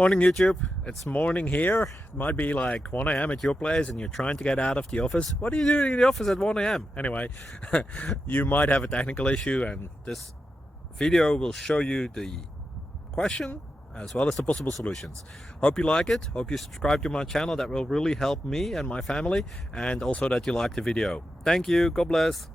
Morning YouTube, it's morning here. It might be like 1 a.m. at your place and you're trying to get out of the office. What are you doing in the office at 1 a.m.? Anyway, you might have a technical issue and this video will show you the question as well as the possible solutions. Hope you like it, hope you subscribe to my channel. That will really help me and my family, and also that you like the video. Thank you, God bless.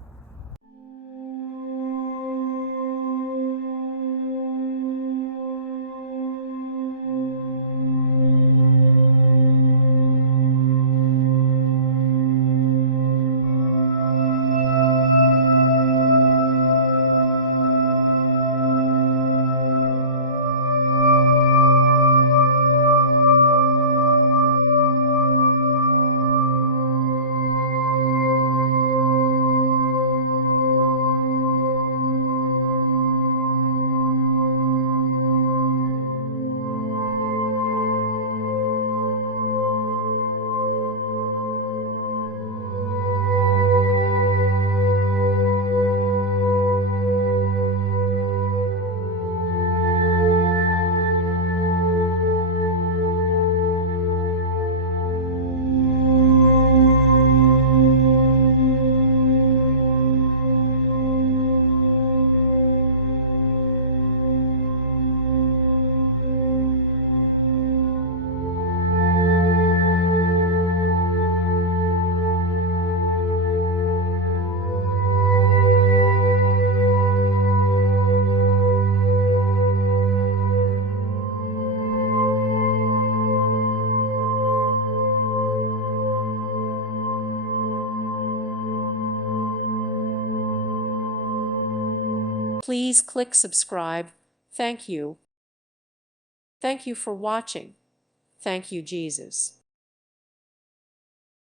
Please click subscribe. Thank you. Thank you for watching. Thank you, Jesus.